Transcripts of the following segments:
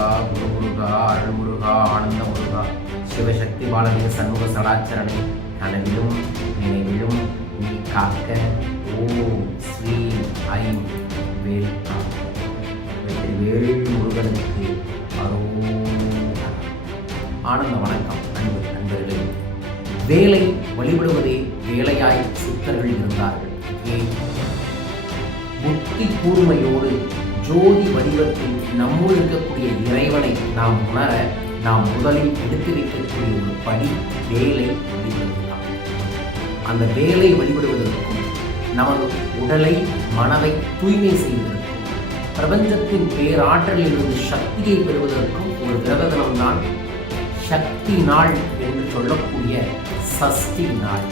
முருகா குரு முருகா அருள் முருகா ஆனந்த முருகா. சிவசக்தி பாலனே சண்முக சடாச்சரணை கனவிலும் நினைவிலும் நீ காக்க ஓம் ஸ்ரீ ஐம் வேல் வெற்றி வேல் முருகனுக்கு ஆனந்த வணக்கம் அன்பு நண்பர்களே. வேலை வழிபடுவதே வேலையாய் சித்தர்கள் இருந்தார்கள். புத்தி கூர்மையோடு ஜோதி வடிவத்தில் நம்முள் இருக்கக்கூடிய இறைவனை நாம் உணர நாம் முதலில் எடுத்து வைக்கக்கூடிய ஒரு படி வேலை வழிபடுவதுதான் அந்த வேலை வழிபடுவதற்கும் நமது உடலை மனதை தூய்மை செய்வதற்கும் பிரபஞ்சத்தின் பேராற்றலிலிருந்து சக்தியை பெறுவதற்கும் ஒரு விரத தினம்தான் சக்தி நாள் என்று சொல்லக்கூடிய சஷ்டி நாள்.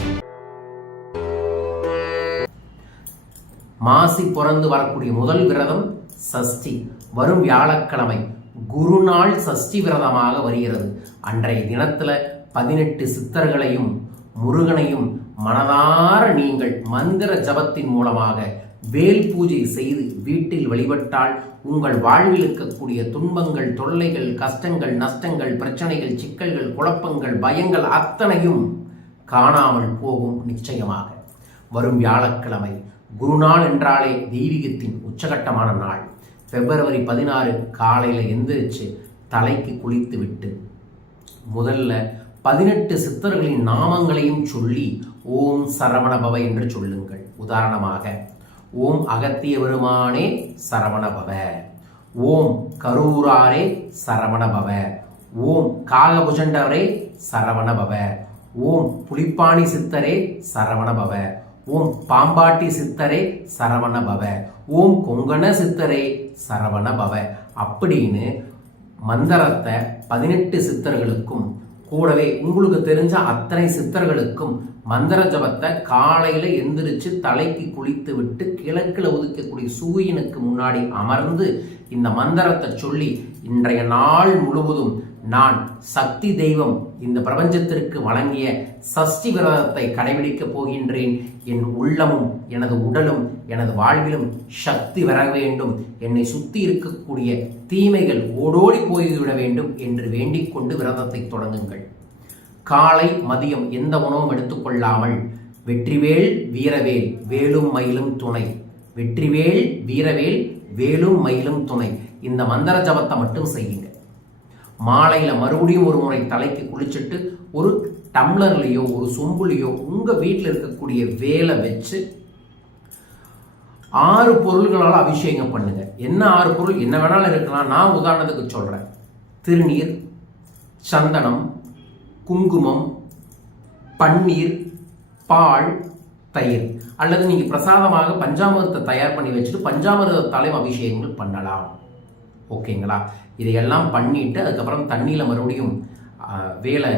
மாசி பிறந்து வரக்கூடிய முதல் விரதம் சஷ்டி. வரும் வியாழக்கிழமை குருநாள் சஷ்டி விரதமாக வருகிறது. அன்றைய தினத்தில் பதினெட்டு சித்தர்களையும் முருகனையும் மனதார நீங்கள் மந்திர ஜபத்தின் மூலமாக வேல் பூஜை செய்து வீட்டில் வழிபட்டால் உங்கள் வாழ்வில் இருக்கக்கூடிய துன்பங்கள் தொல்லைகள் கஷ்டங்கள் நஷ்டங்கள் பிரச்சனைகள் சிக்கல்கள் குழப்பங்கள் பயங்கள் அத்தனையும் காணாமல் போகும் நிச்சயமாக. வரும் வியாழக்கிழமை குருநாள் என்றாலே தெய்வீகத்தின் உச்சகட்டமான நாள். பிப்ரவரி பதினாறு காலையில் எந்திரிச்சு தலைக்கு குளித்து விட்டு முதல்ல பதினெட்டு சித்தர்களின் நாமங்களையும் சொல்லி ஓம் சரவணபவ என்று சொல்லுங்கள். உதாரணமாக ஓம் அகத்திய பெருமானே சரவணபவ ஓம் கரூராரே சரவணபவ ஓம் காகபுஜண்டவரே சரவணபவ ஓம் புலிப்பாணி சித்தரே சரவணபவ ஓம் பாம்பாட்டி சித்தரே சரவணபவ ஓம் கொங்கண சித்தரே சரவணபவ அப்படின்னு மந்திரத்தை பதினெட்டு சித்தர்களுக்கும் கூடவே உங்களுக்கு தெரிஞ்ச அத்தனை சித்தர்களுக்கும் மந்திர ஜபத்தை காலையில எந்திரிச்சு தலைக்கு குளித்து விட்டு கிழக்கில் ஒதுக்கக்கூடிய சூரியனுக்கு முன்னாடி அமர்ந்து இந்த மந்திரத்தை சொல்லி இன்றைய நாள் முழுவதும் நான் சக்தி தெய்வம் இந்த பிரபஞ்சத்திற்கு வழங்கிய சஷ்டி விரதத்தை கடைபிடிக்கப் போகின்றேன். என் உள்ளமும் எனது உடலும் எனது வாழ்விலும் சக்தி வர வேண்டும். என்னை சுற்றி இருக்கக்கூடிய தீமைகள் ஓடோடி போய்விட வேண்டும் என்று வேண்டிக் கொண்டு விரதத்தை தொடங்குங்கள். காலை மதியம் எந்த உணவும் எடுத்துக்கொள்ளாமல் வெற்றிவேல் வீரவேல் வேலும் மயிலும் துணை. வெற்றிவேல் வீரவேல் வேலும் மயிலும் துணை. இந்த மந்திர ஜபத்தை மட்டும் செய்யுங்க மாலையில் மறுபடியும் ஒரு முறை தலைக்கு குளிச்சுட்டு ஒரு டம்ளர்லேயோ ஒரு சொம்புலையோ உங்கள் வீட்டில் இருக்கக்கூடிய வேலை வச்சு ஆறு பொருள்களால் அபிஷேகம் பண்ணுங்க. என்ன ஆறு பொருள்? என்ன வேணாலும் இருக்கலாம். நான் உதாரணத்துக்கு சொல்கிறேன் திருநீர் சந்தனம் குங்குமம் பன்னீர் பால் தயிர். அல்லது நீங்கள் பிரசாதமாக பஞ்சாமிரத்தை தயார் பண்ணி வச்சுட்டு பஞ்சாமிரதத்தாலையும் அபிஷேகங்கள் பண்ணலாம். ஓகேங்களா? இதையெல்லாம் பண்ணிவிட்டு அதுக்கப்புறம் தண்ணியில் மறுபடியும் வேலை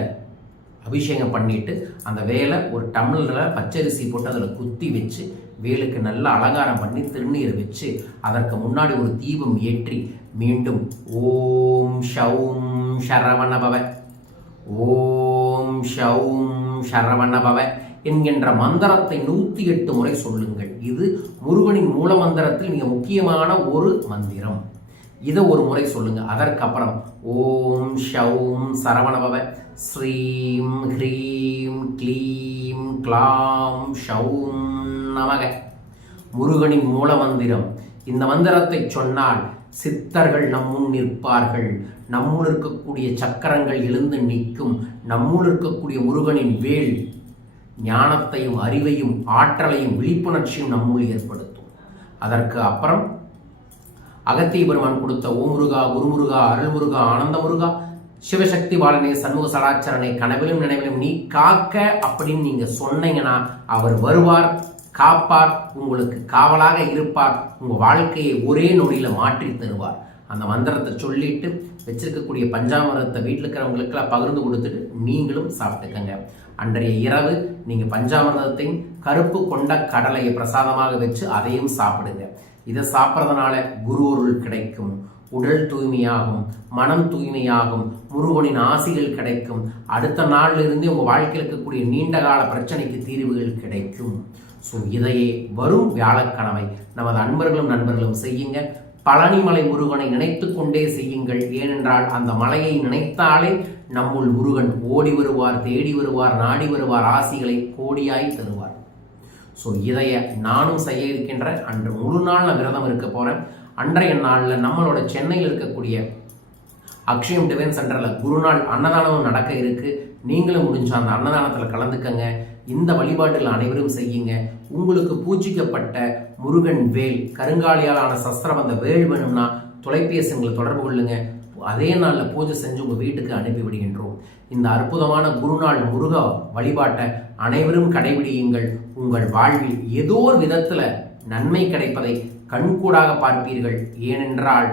அபிஷேகம் பண்ணிவிட்டு அந்த வேலை ஒரு டம்ளரில் பச்சரிசி போட்டு அதில் குத்தி வச்சு வேலுக்கு நல்ல அலங்காரம் பண்ணி திருநீர் வச்சு அதற்கு முன்னாடி ஒரு தீபம் ஏற்றி மீண்டும் ஓம் ஷவும் ஷரவணபவ ஓம் ஷவும் ஷரவணபவ என்கின்ற மந்திரத்தை நூற்றி எட்டு முறை சொல்லுங்கள். இது முருகனின் மூல மந்திரத்தில் மிக முக்கியமான ஒரு மந்திரம். இதை ஒரு முறை சொல்லுங்கள் அதற்கப்புறம் ஓம் ஷவும் சரவணபவ ஸ்ரீம் ஹ்ரீம் க்ளீம் க்ளாம் ஷவும் நமக. முருகனின் மூல மந்திரம் இந்த மந்திரத்தை சொன்னால் சித்தர்கள் நம்முன் நிற்பார்கள். நம்முள் இருக்கக்கூடிய சக்கரங்கள் எழுந்து நிற்கும். நம்முள் இருக்கக்கூடிய முருகனின் வேல் ஞானத்தையும் அறிவையும் ஆற்றலையும் விழிப்புணர்ச்சியும் நம்முள் ஏற்படுத்தும். அதற்கு அப்புறம் அகத்திய பெருமான் கொடுத்த ஓமுருகா குருமுருகா அருள்முருகா ஆனந்த முருகா சிவசக்தி பாலனே சண்முக சடாச்சாரனை கனவிலும் நினைவிலும் நீ காக்க அப்படின்னு நீங்க சொன்னீங்கன்னா அவர் வருவார் காப்பார் உங்களுக்கு காவலாக இருப்பார் உங்க வாழ்க்கையை ஒரே நொடியில மாற்றி தருவார். அந்த மந்திரத்தை சொல்லிட்டு வச்சிருக்கக்கூடிய பஞ்சாமிரத்தை வீட்டில் இருக்கிறவங்களுக்கெல்லாம் பகிர்ந்து கொடுத்துட்டு நீங்களும் சாப்பிட்டுக்கங்க. அன்றைய இரவு நீங்கள் பஞ்சாமிரதத்தையும் கருப்பு கொண்ட கடலையை பிரசாதமாக வச்சு அதையும் சாப்பிடுங்க. இதை சாப்பிட்றதுனால குரு அருள் கிடைக்கும் உடல் தூய்மையாகும் மனம் தூய்மையாகும் முருகனின் ஆசிகள் கிடைக்கும். அடுத்த நாளிலிருந்தே இருந்தே வாழ்க்கையில் இருக்கக்கூடிய நீண்ட கால பிரச்சனைக்கு தீர்வுகள் கிடைக்கும். ஸோ இதையே வரும் வியாழக்கிழமை நமது அன்பர்களும் நண்பர்களும் செய்யுங்க. பழனிமலை முருகனை நினைத்து கொண்டே செய்யுங்கள். ஏனென்றால் அந்த மலையை நினைத்தாலே நம்முள் முருகன் ஓடி வருவார் தேடி வருவார் நாடி வருவார் ஆசிகளை கோடியாய் தருவார். ஸோ இதைய நானும் செய்ய இருக்கின்ற அன்று முழு நாள் நான் விரதம் இருக்க போகிறேன் அன்றைய நாளில் நம்மளோட சென்னையில் இருக்கக்கூடிய அக்ஷயம் டிவைன் சென்டரில் குருநாள் அன்னதானமும் நடக்க இருக்கு. நீங்களும் முடிஞ்ச அந்த அன்னதானத்தில் கலந்துக்கங்க. இந்த வழிபாட்டில் அனைவரும் செய்யுங்க. உங்களுக்கு பூஜிக்கப்பட்ட முருகன் வேல் கருங்காலியால் ஆன சஸ்திரம் அந்த வேல் வேணும்னா தொலைபேசி எங்களை தொடர்பு கொள்ளுங்கள் அதே நாளில் பூஜை செஞ்சு உங்கள் வீட்டுக்கு அனுப்பி விடுகின்றோம். இந்த அற்புதமான குருநாள் முருக வழிபாட்டை அனைவரும் கடைபிடியுங்கள். உங்கள் வாழ்வில் ஏதோ ஒரு விதத்தில் நன்மை கிடைப்பதை கண்கூடாக பார்ப்பீர்கள். ஏனென்றால்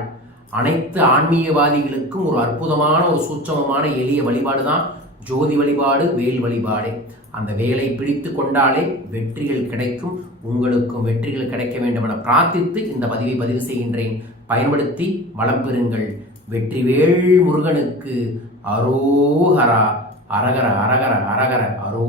அனைத்து ஆன்மீகவாதிகளுக்கும் ஒரு அற்புதமான ஒரு சூட்சமமான எளிய வழிபாடு தான் ஜோதி வழிபாடு வேல் வழிபாடு. அந்த வேலை பிடித்து கொண்டாலே வெற்றிகள் கிடைக்கும். உங்களுக்கும் வெற்றிகள் கிடைக்க வேண்டும் என பிரார்த்தித்து இந்த பதிவை பதிவு செய்கின்றேன். பயன்படுத்தி வளம் பெறுங்கள். வெற்றிவேல் முருகனுக்கு அரோஹரா அரகர அரகர அரகர அரோ